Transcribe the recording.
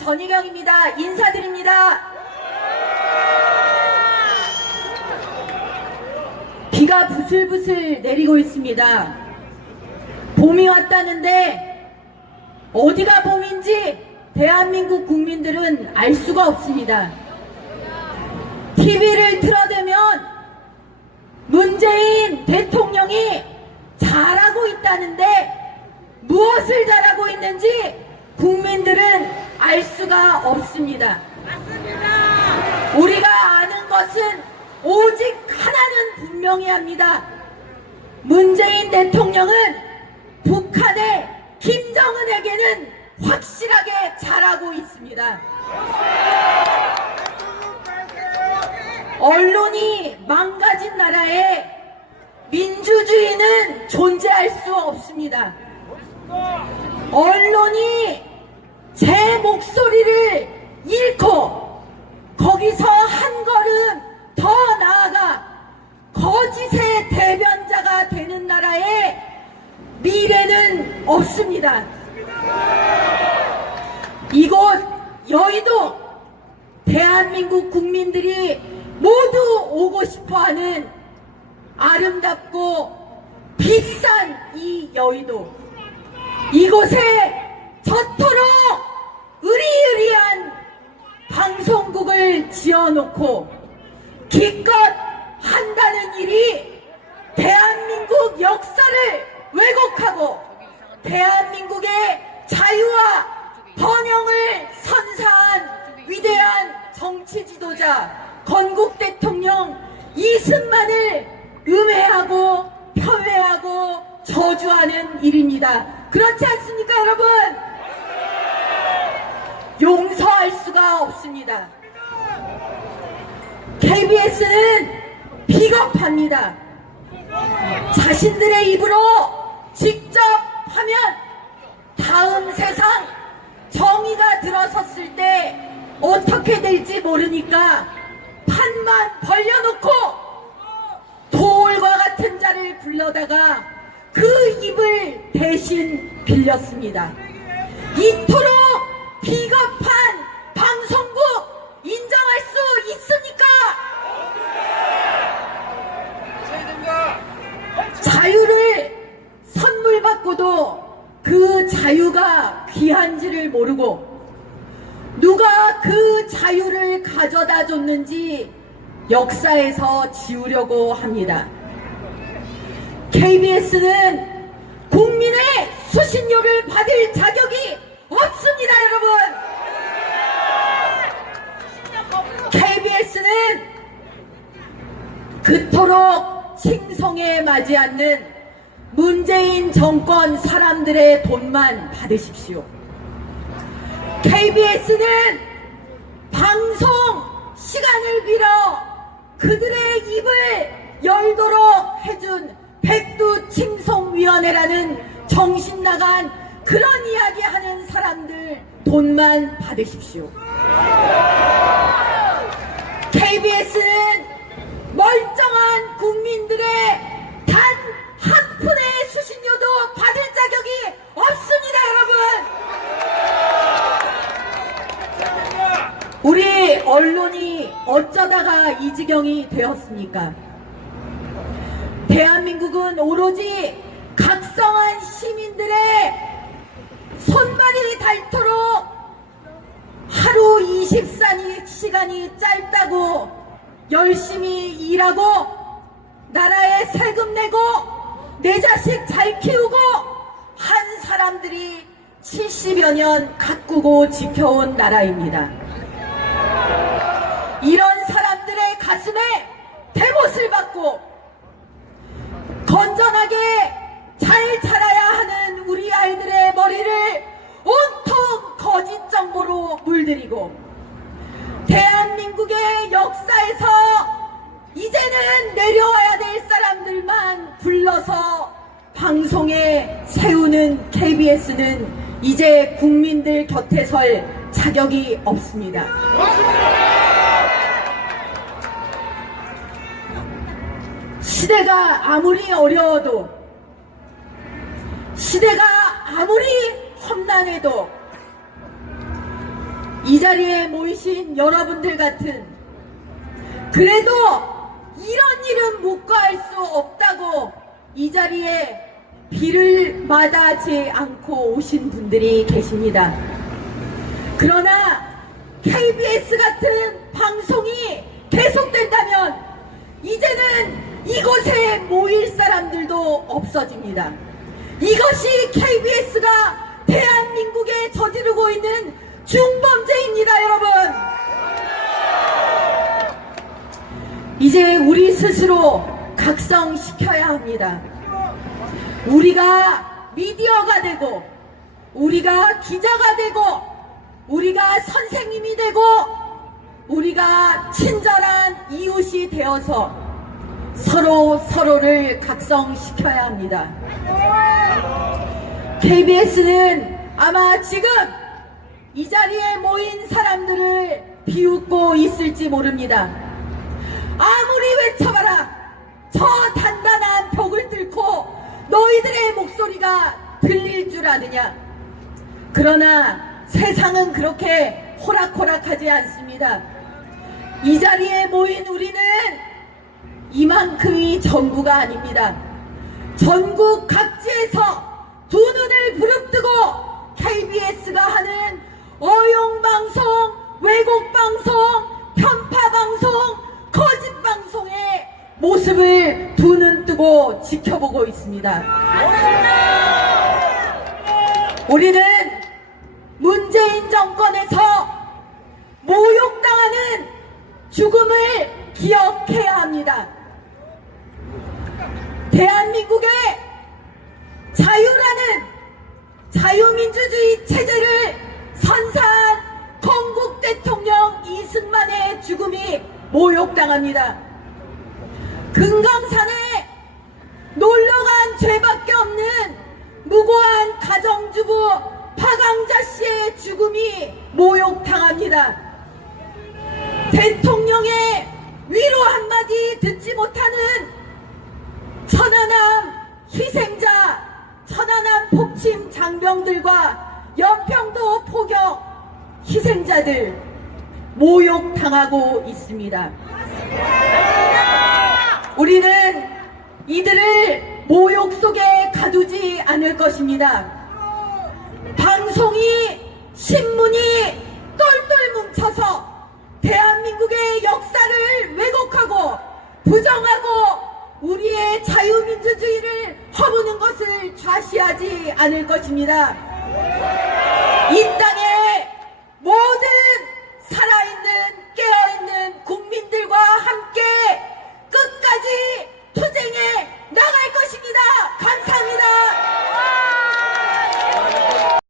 전희경입니다. 인사드립니다. 비가 부슬부슬 내리고 있습니다. 봄이 왔다는데 어디가 봄인지 대한민국 국민들은 알 수가 없습니다. TV를 틀어대면 문재인 대통령이 잘하고 있다는데 무엇을 잘하고 있는지 국민들은 알 수가 없습니다. 우리가 아는 것은 오직 하나는 분명히 합니다. 문재인 대통령은 북한의 김정은에게는 확실하게 잘하고 있습니다. 언론이 망가진 나라에 민주주의는 존재할 수 없습니다. 언론이 제 목소리를 잃고 거기서 한 걸음 더 나아가 거짓의 대변자가 되는 나라에 미래는 없습니다. 이곳 여의도 대한민국 국민들이 모두 오고 싶어 하는 아름답고 비싼 이 여의도. 이곳에 저토록 의리의리한 방송국을 지어놓고 기껏 한다는 일이 대한민국 역사를 왜곡하고 대한민국의 자유와 번영을 선사한 위대한 정치 지도자 건국 대통령 이승만을 음해하고 폄훼하고 저주하는 일입니다. 그렇지 않습니까, 여러분? 용서할 수가 없습니다. KBS는 비겁합니다. 자신들의 입으로 직접 하면 다음 세상 정의가 들어섰을 때 어떻게 될지 모르니까 판만 벌려놓고 도울과 같은 자를 불러다가 그 입을 대신 빌렸습니다. 이토록 비겁한 방송국 인정할 수 있습니까? 자유를 선물 받고도 그 자유가 귀한지를 모르고 누가 그 자유를 가져다 줬는지 역사에서 지우려고 합니다. KBS는 국민의 수신료를 받을 자격이 없습니다, 여러분! KBS는 그토록 칭송에 맞지 않는 문재인 정권 사람들의 돈만 받으십시오. KBS는 방송 시간을 빌어 그들의 입을 열도록 해준 백두칭송위원회라는 정신나간 그런 이야기 하는 사람들 돈만 받으십시오. KBS는 멀쩡한 국민들의 단 한 푼의 수신료도 받을 자격이 없습니다, 여러분! 우리 언론이 어쩌다가 이 지경이 되었습니까? 대한민국은 오로지 각성한 시민들의 손발이 닳도록 하루 24시간이 짧다고 열심히 일하고 나라에 세금 내고 내 자식 잘 키우고 한 사람들이 70여 년 가꾸고 지켜온 나라입니다. 이런 사람들의 가슴에 대못을 받고 건전하게 잘 자라야 하는 우리 아이들의 머리를 온통 거짓 정보로 물들이고 대한민국의 역사에서 이제는 내려와야 될 사람들만 불러서 방송에 세우는 KBS는 이제 국민들 곁에 설 자격이 없습니다. 시대가 아무리 어려워도 시대가 아무리 험난해도 이 자리에 모이신 여러분들 같은 그래도 이런 일은 묵과할 수 없다고 이 자리에 비를 마다하지 않고 오신 분들이 계십니다. 그러나 KBS 같은 방송이 계속된다면 이곳에 모일 사람들도 없어집니다. 이것이 KBS가 대한민국에 저지르고 있는 중범죄입니다, 여러분. 이제 우리 스스로 각성시켜야 합니다. 우리가 미디어가 되고, 우리가 기자가 되고, 우리가 선생님이 되고, 우리가 친절한 이웃이 되어서 서로 서로를 각성시켜야 합니다. KBS는 아마 지금 이 자리에 모인 사람들을 비웃고 있을지 모릅니다. 아무리 외쳐봐라. 저 단단한 벽을 뚫고 너희들의 목소리가 들릴 줄 아느냐. 그러나 세상은 그렇게 호락호락하지 않습니다. 이 자리에 모인 우리는 이만큼이 전부가 아닙니다. 전국 각지에서 두 눈을 부릅뜨고 KBS가 하는 어용방송, 왜곡방송, 편파방송, 거짓방송의 모습을 두 눈 뜨고 지켜보고 있습니다. 우리는 문재인 정권에서 모욕당하는 죽음을 기억해야 합니다. 대한민국의 자유라는 자유민주주의 체제를 선사한 건국 대통령 이승만의 죽음이 모욕당합니다. 금강산에 놀러간 죄밖에 없는 무고한 가정주부 박강자 씨의 죽음이 모욕당합니다. 대통령의 위로 한마디 듣지 못하는 천안함 희생자, 천안함 폭침 장병들과 연평도 포격 희생자들 모욕당하고 있습니다. 우리는 이들을 모욕 속에 가두지 않을 것입니다. 방송이, 신문이 똘똘 뭉쳐서 대한민국의 역사를 왜곡하고 부정하고 우리의 자유민주주의를 허무는 것을 좌시하지 않을 것입니다. 이